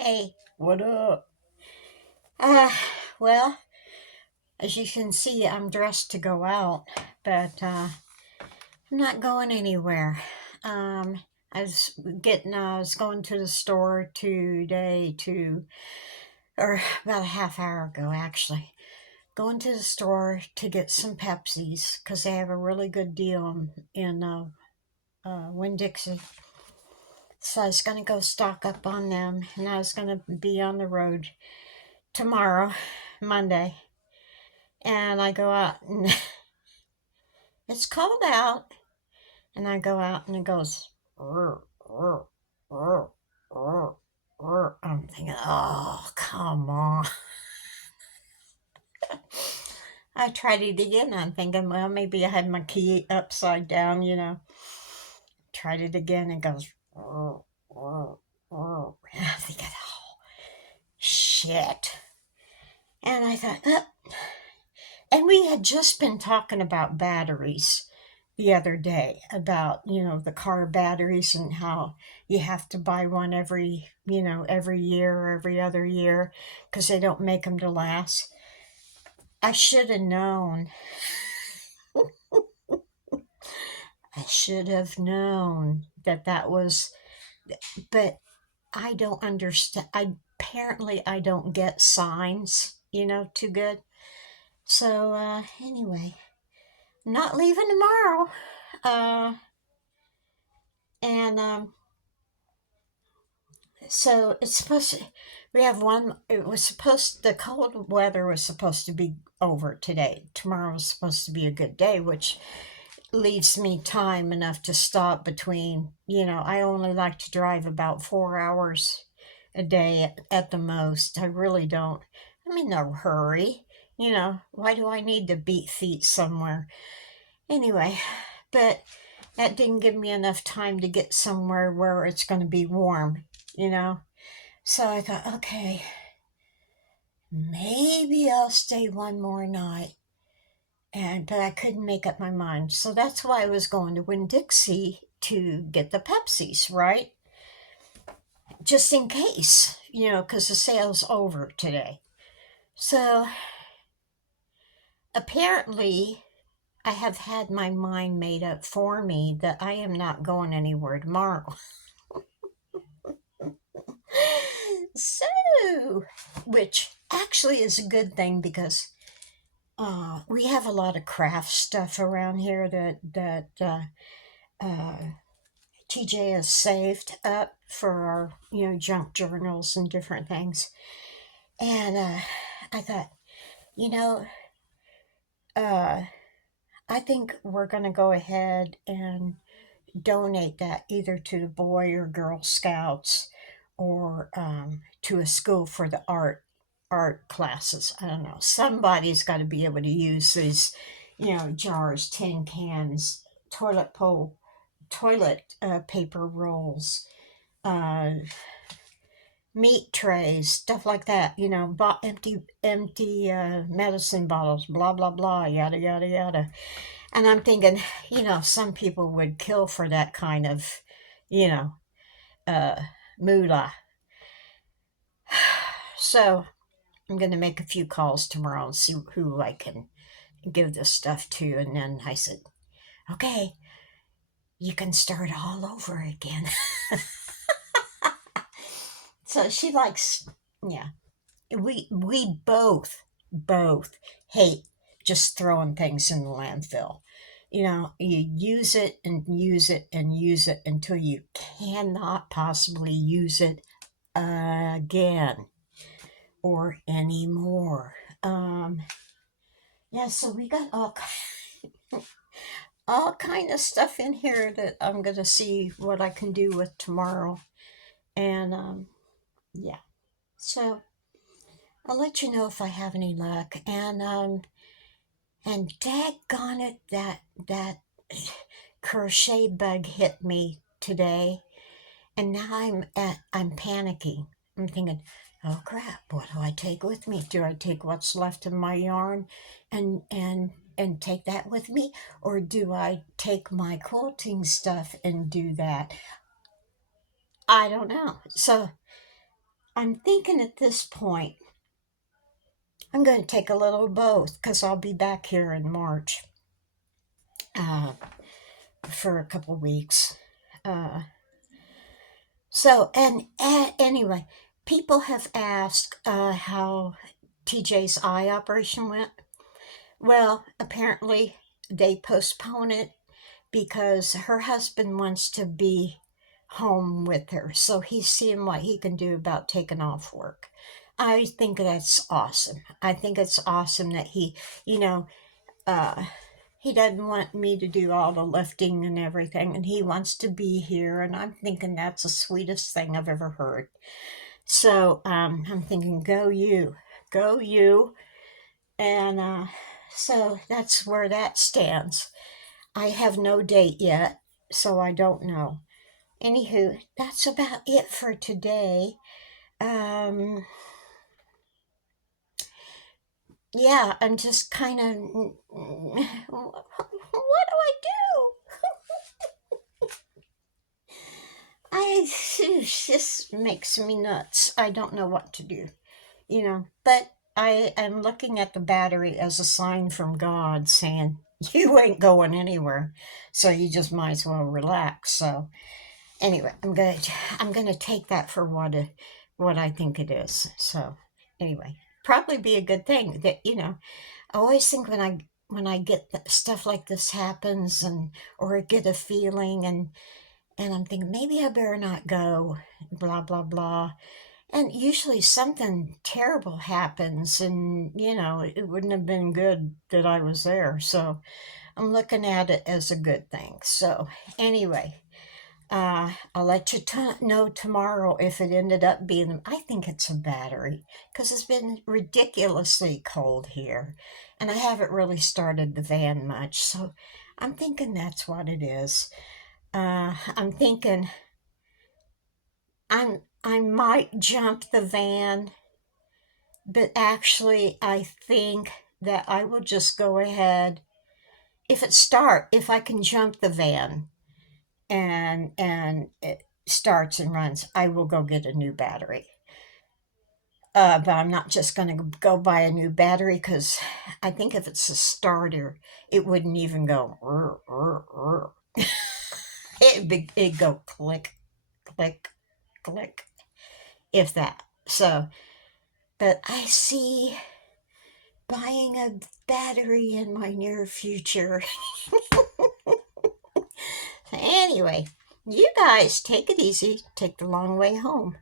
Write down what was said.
Hey, what up? Uh, well, as you can see, I'm dressed to go out, but I'm not going anywhere. I was going to the store today or about a half hour ago actually, going to the store to get some Pepsis because they have a really good deal in Winn-Dixie. So I was going to go stock up on them, and I was going to be on the road tomorrow, Monday. And I go out and it's cold out, and I go out and it goes "Rrr, rrr, rrr, rrr, rrr." I'm thinking, oh, come on. I tried it again. I'm thinking, well, maybe I had my key upside down. Tried it again. It goes "Rrr, rrr, rrr." And I'm thinking, oh, shit. And I thought, and we had just been talking about batteries the other day, about the car batteries, and how you have to buy one every year or every other year because they don't make them to last. I should have known. I should have known that was, but I don't understand. I don't get signs too good. So anyway, not leaving tomorrow. Uh and so it's supposed to, we have one, the cold weather was supposed to be over today. Tomorrow was supposed to be a good day, which leaves me time enough to stop between, I only like to drive about 4 hours a day at the most. I really don't. I'm in no hurry. Why do I need to beat feet somewhere? Anyway, but that didn't give me enough time to get somewhere where it's going to be warm, you know? So I thought, okay, maybe I'll stay one more night. But I couldn't make up my mind. So that's why I was going to Winn-Dixie to get the Pepsis, right? Just in case, because the sale's over today. So apparently, I have had my mind made up for me that I am not going anywhere tomorrow. So, which actually is a good thing because we have a lot of craft stuff around here that uh, TJ has saved up for our junk journals and different things. And I thought, you know, uh, I think we're going to go ahead and donate that either to the Boy or Girl Scouts, or to a school for the art classes. I don't know. Somebody's got to be able to use these, jars, tin cans, toilet paper rolls, uh, meat trays, stuff like that. Empty medicine bottles, blah blah blah, yada yada yada. And I'm thinking, some people would kill for that kind of, you know, uh, moolah. So I'm going to make a few calls tomorrow and see who I can give this stuff to. And then I said, okay, you can start all over again. So she likes, yeah. We both hate just throwing things in the landfill. You use it and use it and use it until you cannot possibly use it again or anymore. Yeah, so we got all kind of stuff in here that I'm gonna see what I can do with tomorrow. And yeah, so I'll let you know if I have any luck. And daggone it, that crochet bug hit me today, and now I'm panicking. I'm thinking, oh crap, what do I take with me? Do I take what's left of my yarn and take that with me, or do I take my quilting stuff and do that? I don't know. So I'm thinking at this point, I'm going to take a little of both because I'll be back here in March uh, for a couple weeks. Uh, anyway, people have asked how TJ's eye operation went. Well, apparently they postpone it because her husband wants to be home with her. So he's seeing what he can do about taking off work. I think that's awesome. I think it's awesome that you know, uh, he doesn't want me to do all the lifting and everything, and he wants to be here. And I'm thinking that's the sweetest thing I've ever heard. So I'm thinking, go you. And so that's where that stands. I have no date yet, so I don't know. Anywho, that's about it for today. Um, yeah, I'm just kind of. What do I do? This makes me nuts. I don't know what to do, But I am looking at the battery as a sign from God saying, you ain't going anywhere. So you just might as well relax. So anyway, I'm gonna take that for what I think it is. So anyway, probably be a good thing that I always think when I get stuff like this happens or I get a feeling and I'm thinking maybe I better not go, blah blah blah. And usually something terrible happens, and it wouldn't have been good that I was there. So I'm looking at it as a good thing. So anyway, I'll let you know tomorrow if it ended up being. I think it's a battery because it's been ridiculously cold here, and I haven't really started the van much. So I'm thinking that's what it is. I'm thinking I might jump the van, but actually I think that I will just go ahead if I can jump the van and it starts and runs, I will go get a new battery. But I'm not just going to go buy a new battery because I think if it's a starter, it wouldn't even go. It'd go click, click, click, if that. So, but I see buying a battery in my near future. Anyway, you guys take it easy. Take the long way home.